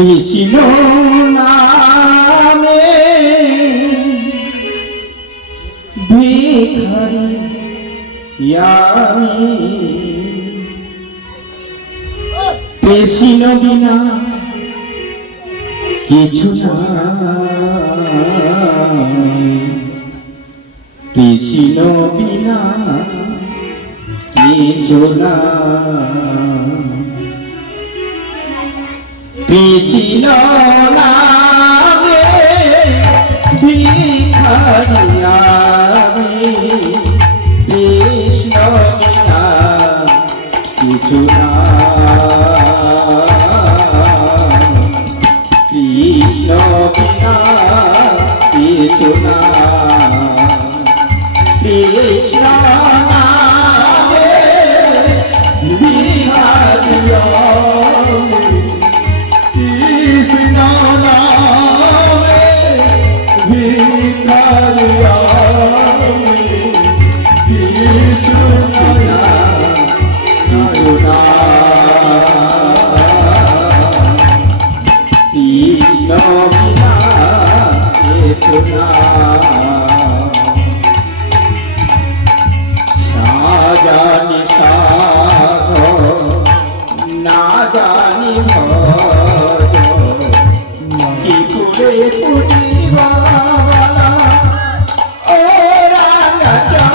কৃষ্ণ নামে ভিখারি আমি, কৃষ্ণ বিনা কিছু নাই, কৃষ্ণ বিনা কিছু নাই। কৃষ্ণ নামে ভিখারি আমি, কৃষ্ণ বিনা কিছু নাই, কৃষ্ণ বিনা কিছু নাই। কৃষ্ণ নামে ভিখারি আমি, কৃষ্ণ নামে ভিখারি আমি, কৃষ্ণ কৃষ্ণ বিনা কিছু জানি না জানি ভজ কি পুরে পুরিবা ও রাজাচারা,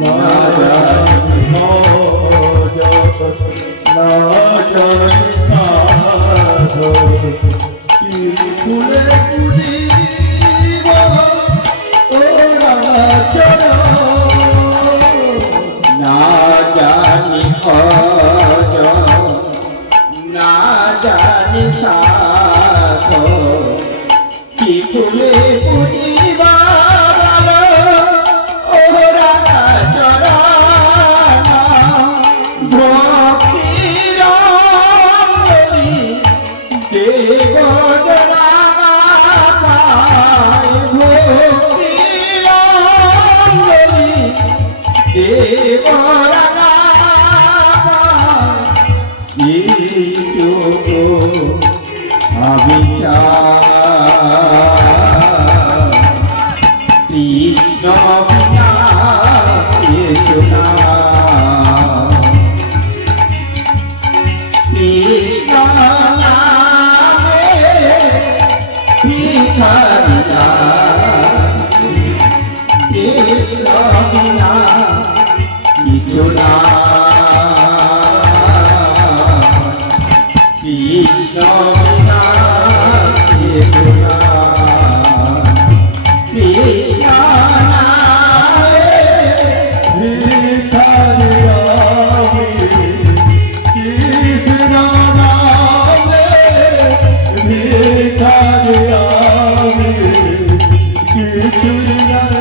না জানি ভজ না জানি সাধ কি পুরে পুরিবা ও রাজাচারা, না জানি ভজ না জানি সাধ কি ফুলে পুরিবা ও রাজাচরণ, ভক্তির অঞ্জলি দেব জনায়, ভক্তির অঞ্জলি দেব কৃষ্ণ বিনা কিছু নাই, কৃষ্ণ নামে ভিখারি আমি, কৃষ্ণ বিনা কিছু নাই, কৃষ্ণ বিনা কিছু নাই। কৃষ্ণ নামে ভিখারি আমি, কৃষ্ণ নামে ভিখারি আমি, কিছু নাই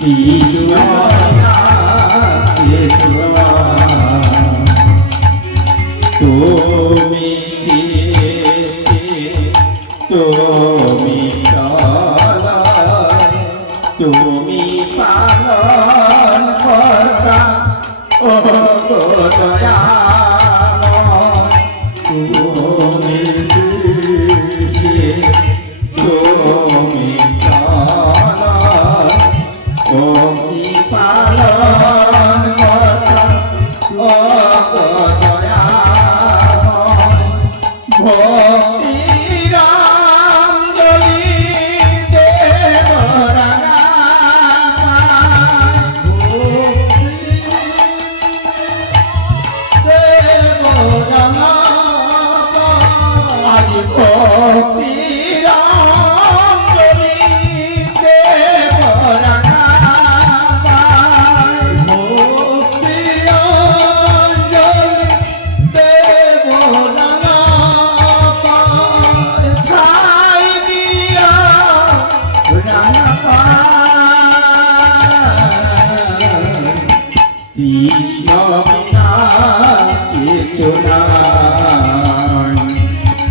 কিছু তুমি সৃষ্টি তুমি চলয়, তুমি পালন কর্তা ও গো দয়াময়, তুমি সৃষ্টি তুমি চলয়, তুমি পালন কর্তা ও গো দয়াময়, ভক্তির অঞ্জলি দেব রাঙায়, দেব রাঙায়, আজ ভক্তির অঞ্জলি দেব রাঙায়, ভক্তি অঞ্জলি দেব রাঙায়, খাই দিয়া রাঙায়, কৃষ্ণ বিনা কিছু নাই,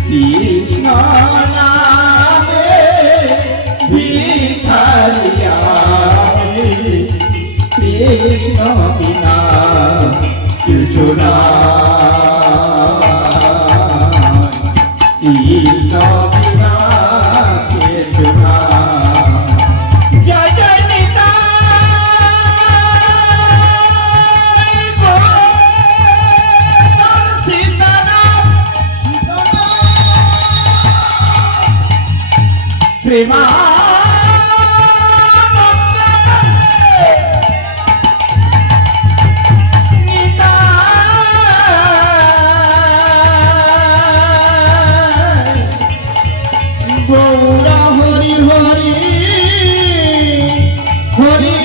কৃষ্ণ নামে ভিখারি আমি, কৃষ্ণ কিছু না কৃষ্ণ বিনা কিছু না জয় জয় নিতাই গৌর সীতারাম প্রেমা গৌরা হরি হরি হরি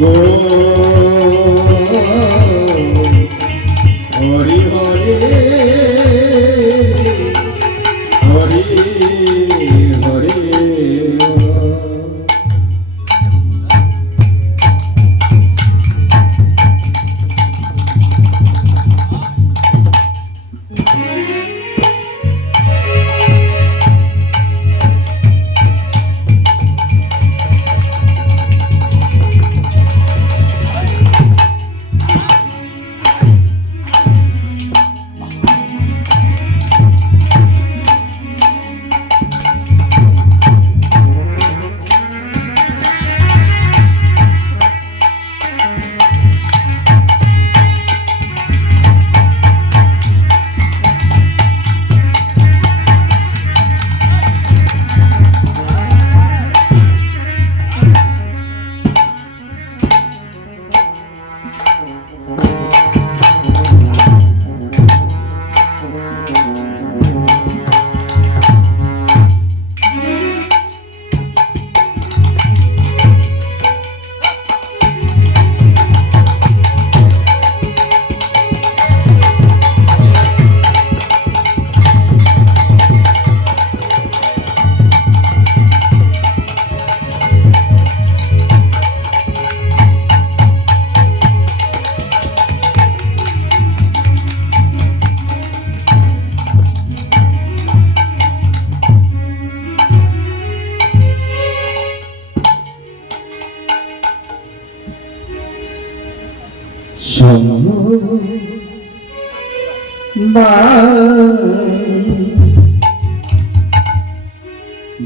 গো হরি হরি হরি হরি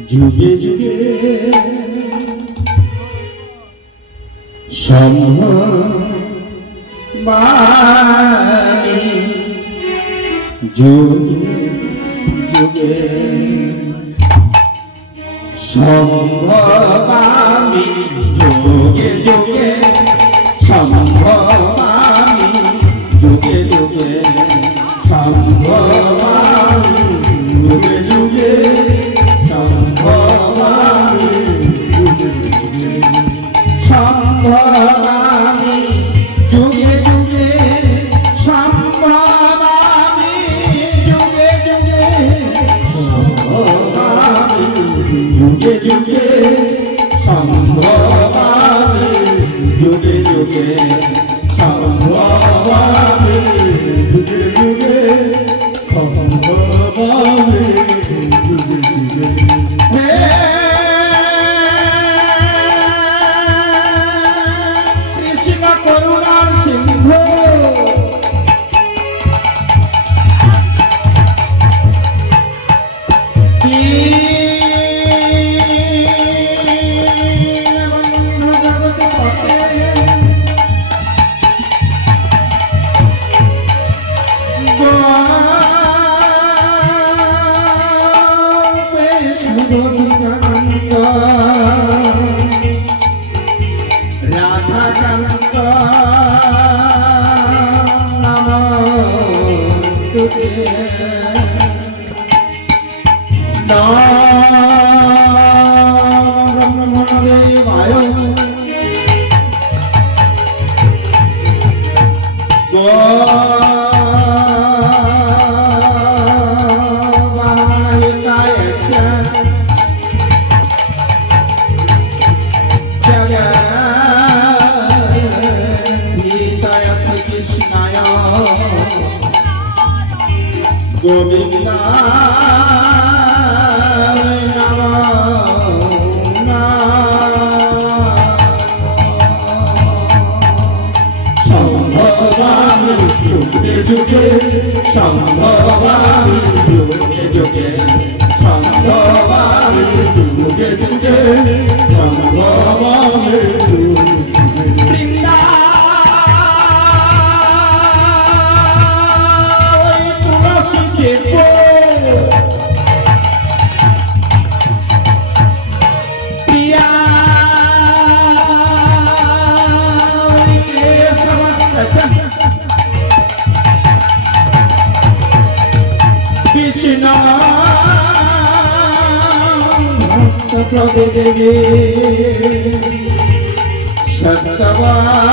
যুগে যুগে সম্মানি যুগে যুগে সম্ভবামি যুগে যুগে সম্ভবামি যুগে যুগে সম্ভবামি যুগে যুগে সম্ভবামি যুগে যুগে সম্ভবামি যুগে যুগে সম্ভবামি যুগে যুগে সম্ভবামি যুগে যুগে সম্ভবামি যুগে যুগে সম্ভবামি যুগে যুগে সম্ভবামি যুগে যুগে হে কৃষ্ণ করুণার সিন্ধু রাধাকান্ত নম তুতে ব্রহ্মণদেবায় গোবিন্দ সম্ভবামি যুগে যুগে সম্ভবামি যুগে যুগে সম্ভবামি যুগে যুগে সম্ভবামি প্রভু দেবী সত্যবান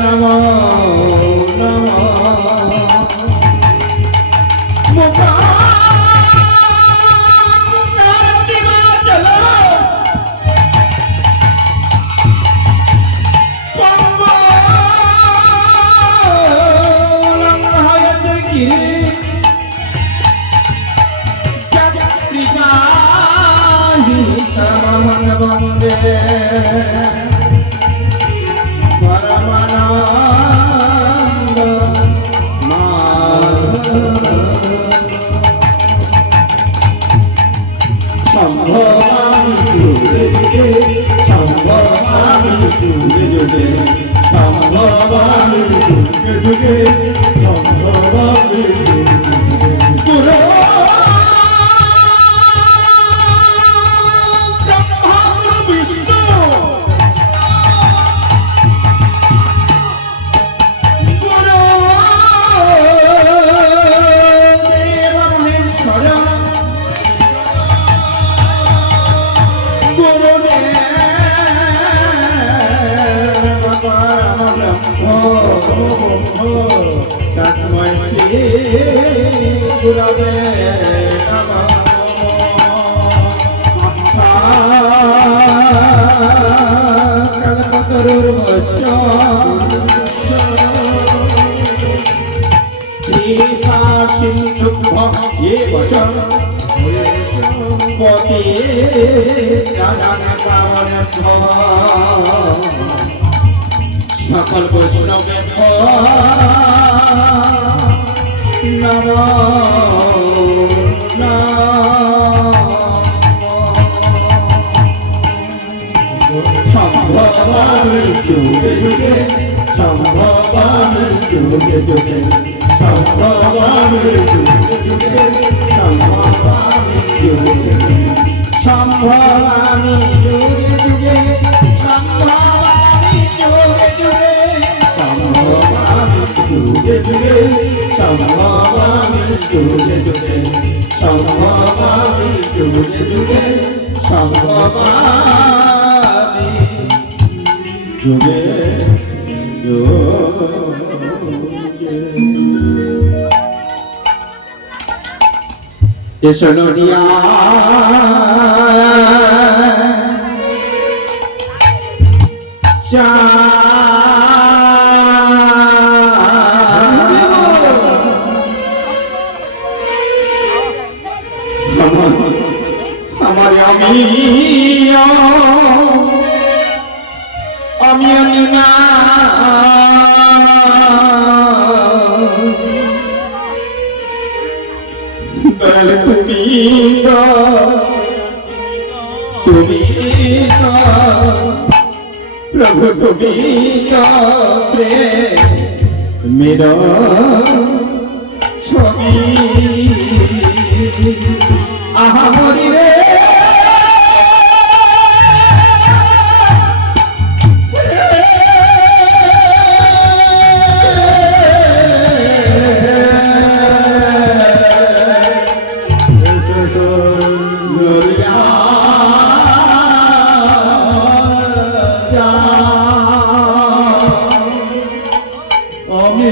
নমো নমো বন্দে পরমানন্দ সম্ভবামি যুগে যুগে সম্ভবামি যুগে যুগে সম্ভবামি যুগে যুগে সম্ভবামি যুগে তস্मै শ্রী গুরবে নমঃ কল্পতরুর্ভশ্চ শ্রীকা সিন্ধুভ্য এব চ পতি জানান পাবনেভ্য সকল বৈষ্ণবে নমো সম্ভবামি যুগে যুগে সম্ভবামি যুগে যুগে সম্ভবামি যুগে যুগে সম্ভবামি যুগে যুগে সম্ভবামি যুগে যুগে সম্ভবামি যুগে যুগে সম্ভবামি যুগে যুগে সম্ভবামি যুগে যুগে সম্ভবামি যুগে যুগে সম্ভবামি যুগে যুগে এসো নদিয়া আমার আমি না বল তুমি প্রভু তুমি মেরা ছবি আহা মরি রে আমি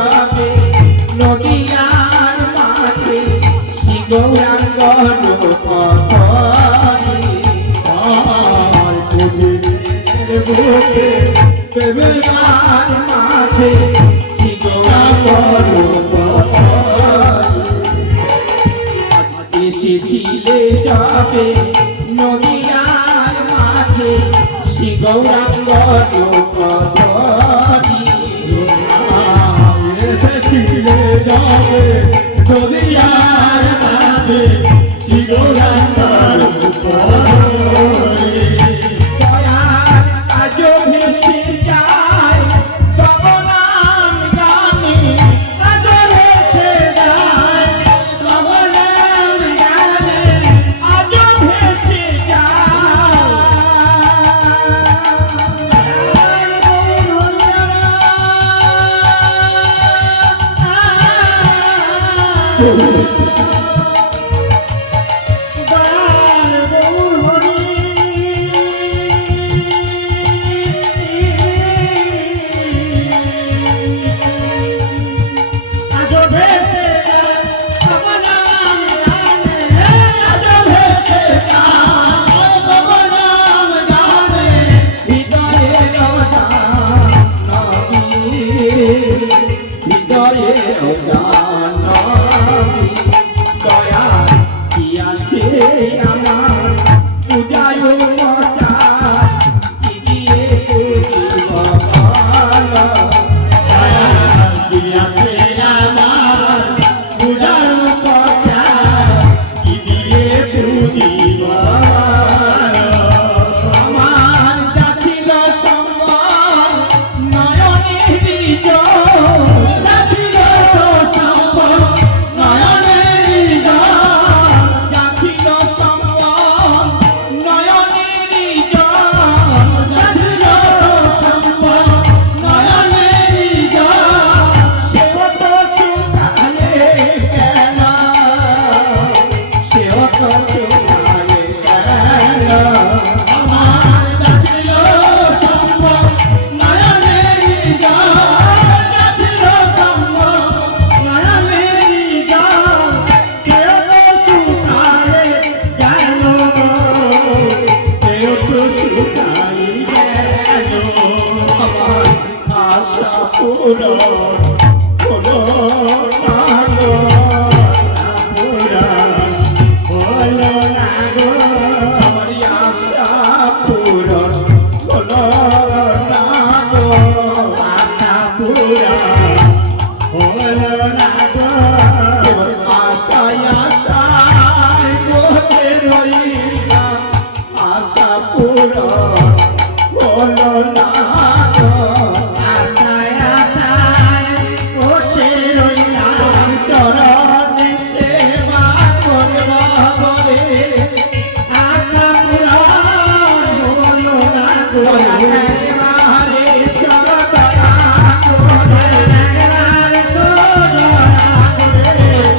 যাবে নদিয়ার মাঝে শ্রী গৌরাঙ্গ রূপধরি আর কবিরের বুকে বেবেলার মাঝে শ্রী গৌরাঙ্গ রূপধরি এসেছিলে যাবে নদিয়ার মাঝে শ্রী গৌরাঙ্গ রূপধরি এসেছিলে যাবে নদিয়ার মাঝে শ্রী গৌরাঙ্গ রূপধরি দয়াল আজও ভেসে যায় তব নাম গানে আজও ভেসে যায় তব নাম গানে আজও ভেসে আমার পূজায় মশা কি দিয়ে দিয়াছে আমার পূজার পচা কি দিয়ে পুজিব আমার যাচ্ছিল সম্বল নয়নে বিজয় যাচ্ছিল সম্বল নয়নে বিজয় যাচ্ছিল সম্বল নয়নে বিজয় যাচ্ছিল সম্বল নয়নে বিজয় সেও তো শুকালে গেল সেও তো শুকালে গেল আমার যাচ্ছিল সম্বল নয়নে বিজয় যাচ্ছিল সম্বল নয়নে বিজয় সেও তো শুকালে গেল সেও তো শুকালে গেল আমার আশা পূরণ হলো না গো হলো না গো আমার আশা পূরণ হলো না গো আশা পুরা হলো না গো এবার আশায় আশায় বসে রইলাম আশা পূরণ হলো না গো আশায় আশায় বসে রইলাম চরণে সেবা করব বলে আশা পুরা হলো না গো এবারে চরদয়া করে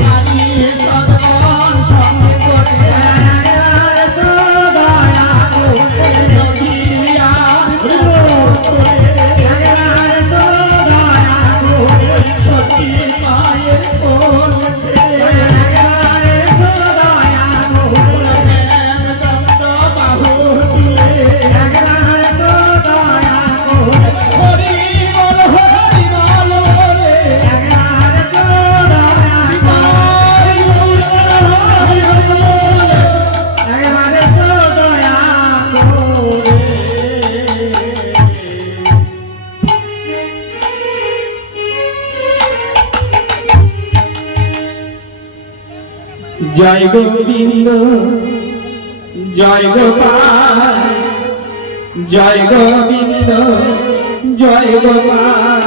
কালী সদন সঙ্গে করে সতী মায়ের বলছে দণ্ড বাহু তুলে হরি বল বলে জয় গোবিন্দ জয় গোপাল জয় গোবিন্দ জয় গোপাল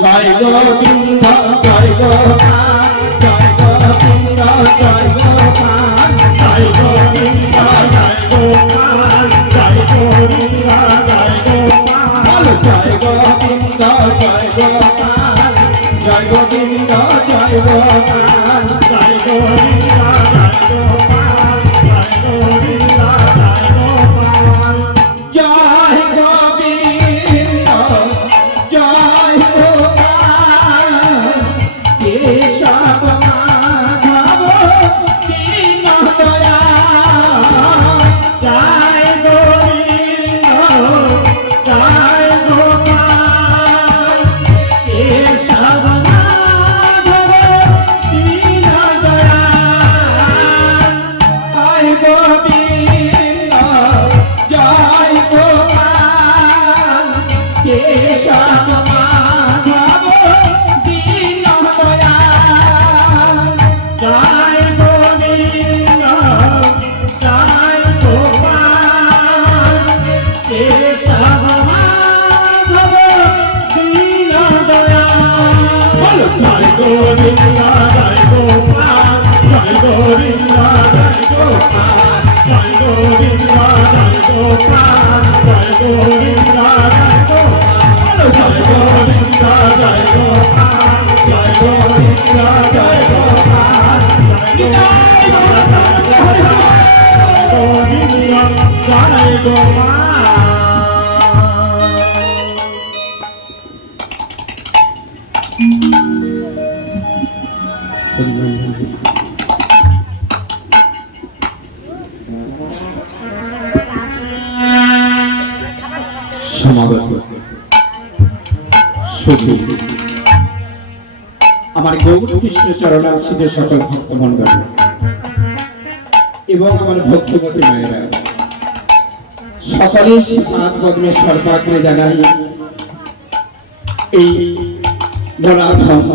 জয় গোবিন্দ জয় গোপাল জয় গোবিন্দ জয় গোপাল জয় গোবিন্দ জয় গোপাল জয় গোবিন্দ জয় গোপাল জয় গোবিন্দ জয় গোপাল জয় গোবিন্দ জয় গোপাল জয় গোবিন্দ জয় গোপাল জয় গোবিন্দ জয় গোপাল জয় গোবিন্দ জয় গোপাল গোবিন্দা জয় গোপাল জয় গোবিন্দা জয় গোপাল জয় গোবিন্দা জয় গোপাল জয় গোবিন্দা জয় গোপাল জয় গোবিন্দা জয় গোপাল জয় গোবিন্দা জয় গোপাল গোবিন্দা জয় গোপাল। সমাগত সখী আমার গৌর কৃষ্ণ চরণাশ্রিত সকল ভক্তগণ এবং আমার ভক্তবতী মায়েরা সকলের হাত পদ্মে সর্বাগ্রে জানাই এই গণাধম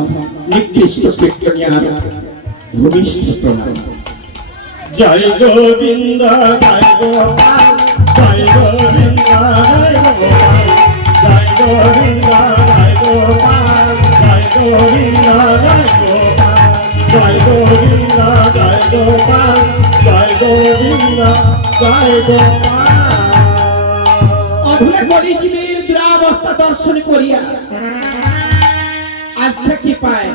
নিকৃষ্ট কীর্তনিয়ার ভূমিষ্ঠ প্রণাম। জয় গোবিন্দ জয় গোপাল জয় গোবিন্দ জয় গোপাল জয় গোবিন্দ জয় গোপাল জয় গোবিন্দ জয় গোপাল জয় গোবিন্দ জয় গোপাল জয় গোবিন্দ জয় গোপাল। অধুনা কলিযুগের দুরাবস্থা দর্শন করিয়া আজ থেকে প্রায়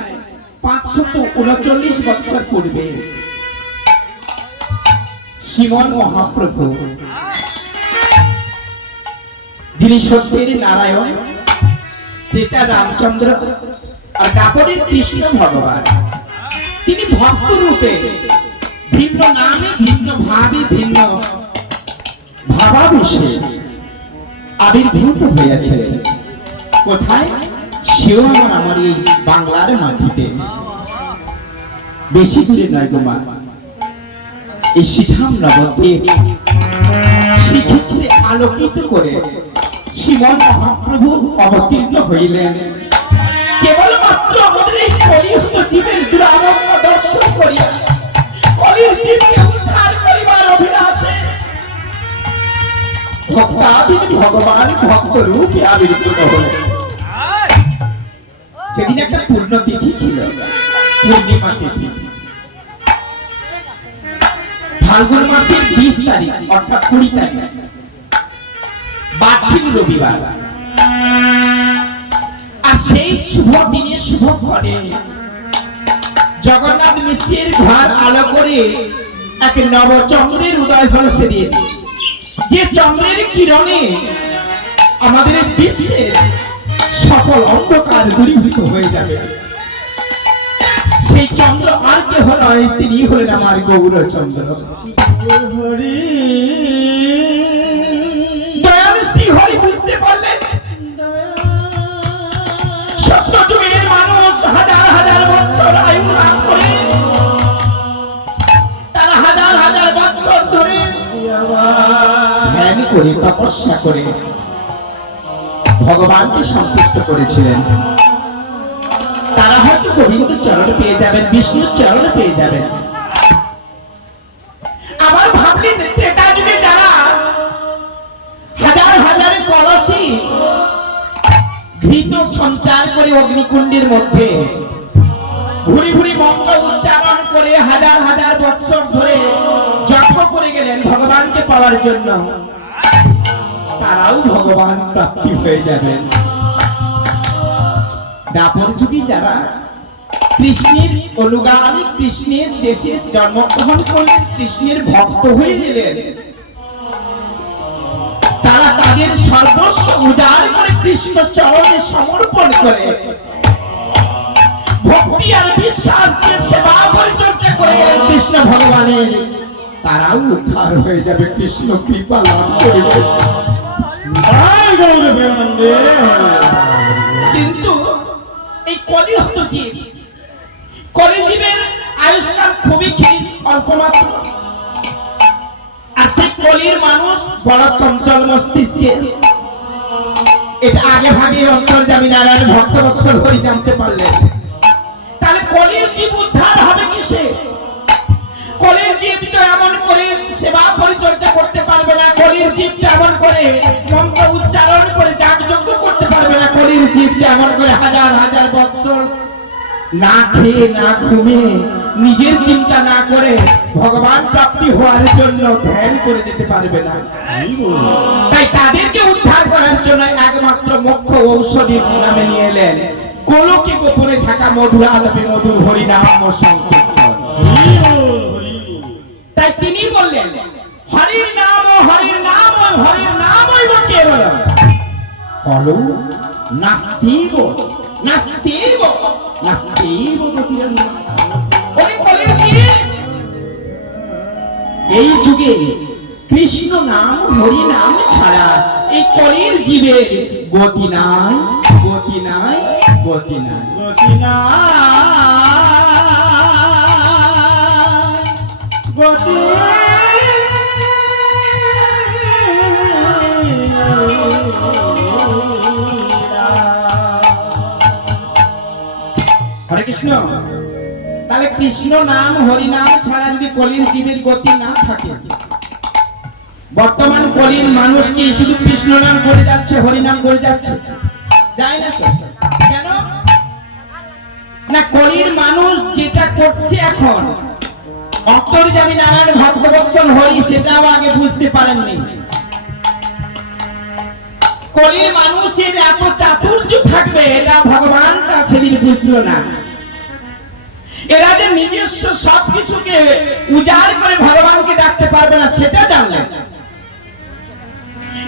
539 বছর পূর্বে শ্রীমন মহাপ্রভু যিনি সত্যের নারায়ণ ত্রেতা রামচন্দ্র আর দাপরের কৃষ্ণ ভগবান তিনি ভক্ত রূপে ভিন্ন নামে ভিন্ন ভাবে ভিন্ন ভাবাবেশে আবির্ভূত হয়েছে। কোথায়? সেও আমার এই বাংলার মাটিতে, বেশি দূরে নয় গো মা, এই শ্রীধাম নবদ্বীপ শ্রীক্ষেত্রে আলোকিত করে শ্রীমন মহাপ্রভু অবতীর্ণ হইলেন। কেবলমাত্র আমাদের এই কলিযুগ জীবের দুরাবস্থা দর্শন করিয়া কলির জীবকে উদ্ধার করিবার অভিলাষে ভক্তাদিন ভগবান ভক্ত রূপে আবির্ভূত হলেন। সেদিন একটা পূর্ণ তিথি ছিল, পূর্ণিমা তিথি, ফাল্গুন মাসের 20 তারিখ অর্থাৎ 20 তারিখ, বার্ষিক রবিবার। আর সেই শুভ দিনে শুভ ক্ষণে জগন্নাথ মিশ্রের ঘর আলো করে এক নবচন্দ্রের উদয় হল সেদিন, যে চন্দ্রের কিরণে আমাদের বিশ্বের সকল অন্ধকার দূরীভূত হয়ে যাবে। সেই চন্দ্র আর কেহ নয়, তিনি হলেন আমার গৌরচন্দ্র। হরি দয়াল শ্রী হরি বুঝতে পারলেন সত্য যুগের মানুষ হাজার হাজার বছর আয়ু লাভ করে, তারা হাজার হাজার বছর ধরে ধ্যান করে তপস্যা করে ভগবানকে সন্তুষ্ট করেছিলেন। তারা হয়তো গোবিন্দ চরণ পেয়ে যাবেন, বিষ্ণুর চরণ পেয়ে যাবেন। আবার ভাবলেন ত্রেতা যুগে যারা হাজার হাজার কলসি ঘৃত সঞ্চার করে অগ্নিকুণ্ডের মধ্যে ঘুরি ঘুরি মন্ত্র উচ্চারণ করে হাজার হাজার বৎসর ধরে জপ করে গেলেন ভগবানকে পাওয়ার জন্য, তারাও ভগবান প্রাপ্তি হয়ে যাবেন। দাপর যুগে যারা কৃষ্ণের অনুগামী, কৃষ্ণের দেশে জন্মগ্রহণ করলেন, কৃষ্ণের ভক্ত হয়ে গেলেন, তারা তাদের সর্বস্ব উজাড় করে কৃষ্ণ চরণে সমর্পণ করে ভক্তি আর বিশ্বাস দিয়ে সেবা পরিচর্যা করে কৃষ্ণ ভগবানের, তারাও উদ্ধার হয়ে যাবে, কৃষ্ণ কৃপা লাভ করবে। কিন্তু এই কলিযুগ জীব, কলিজীবের আয়ুষ্কাল খুবই অল্প মাত্র। আর সেই কলির মানুষ বড় চঞ্চল মস্তিষ্কের, এটা আগে ভাগে অন্তর্যামী নারায়ণ ভক্তবৎসল হরি জানতে পারলেন। তাহলে কলির জীব উদ্ধার হবে কিসে? কলির জীব তো এমন করে সেবা পরিচর্যা করতে পারবে না, কলির জীব এমন করে মন্ত্র উচ্চারণ করে যাগযজ্ঞ করতে পারবে না, কলির জীব এমন করে হাজার হাজার বৎসর না খেয়ে না ঘুমে নিজের চিন্তা না করে ভগবান প্রাপ্তি হওয়ার জন্য ধ্যান করে যেতে পারবে না। তাই তাদেরকে উদ্ধার করার জন্য একমাত্র মুখ্য ঔষধি নামে নিয়ে এলেন গোলকে গোপনে থাকা মধুর আলাপে মধুর হরিনাম সংকীর্তন। তাই তিনি বললেন হরির নাম হরির নাম হরির নামই কেবলম কলো নাস্তিব নাস্তিব নাস্তিব গতিরন্নম। ওরে কলির জীব, এই যুগে কৃষ্ণ নাম হরি নাম ছাড়া এই কলির জীবের গতি নাই, গতি নাই, গতি নাই। গতিনা গতি হরে কৃষ্ণ। তাহলে কৃষ্ণ নাম হরি নাম ছাড়া যদি কলির জীবের গতি না থাকে, বর্তমান কলির মানুষ কি শুধু কৃষ্ণ নাম করে যাচ্ছে, হরি নাম করে যাচ্ছে? যায় না তো। কেন না? কলির মানুষ যেটা করছে এখন অন্তর্যামী নারায়ণ ভক্তবৎসল হরি, সেটাও আগে বুঝতে পারেননি। কলির মানুষের এত চাতুর্য থাকবে এটা ভগবান তা সেদিন বুঝল না। এরা যে নিজস্ব সবকিছুকে উজাড় করে ভগবানকে ডাকতে পারবে না সেটা জানলেন।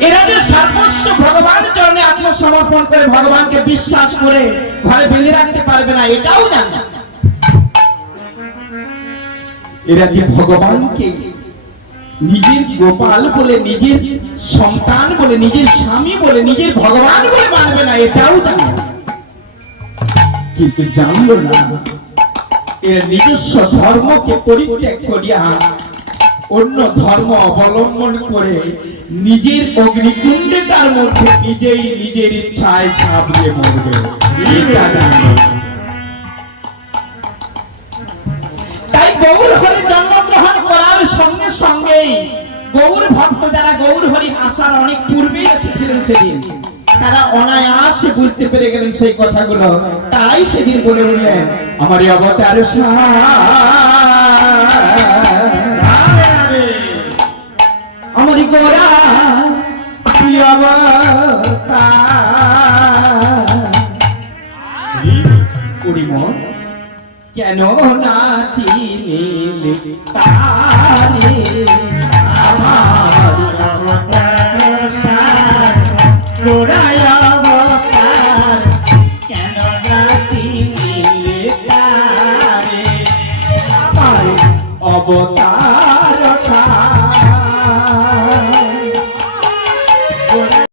এরা যে সর্বস্ব ভগবান চরণে আত্মসমর্পণ করে ভগবানকে বিশ্বাস করে ঘরে বেঁধে রাখতে পারবে না এটাও জানলেন। এরা যে ভগবানকে নিজের গোপাল বলে, নিজের সন্তান বলে, নিজের স্বামী বলে, নিজের ভগবান বলে মানবে না এটাও জানলেন। কিন্তু জানলো না এরা নিজস্ব ধর্মকে পরিত্যাগ করিয়া অন্য ধর্ম অবলম্বন করে নিজের অগ্নিকুণ্ডে তার মধ্যে নিজেই নিজের ইচ্ছায় ঝাঁপিয়ে মরবে। তাই গৌর হরি জন্মগ্রহণ করার সঙ্গে সঙ্গেই গৌর ভক্ত যারা গৌর হরি আসার অনেক পূর্বেই এসেছিলেন সেদিন, তারা অনায়াসে বুঝতে পেরে গেলেন সেই কথাগুলো। তাই সেদিন বলে উঠলেন আমার এই অবতার আমারই গোরা পরিমল কেন না চিনিলে তারে আমার অবতার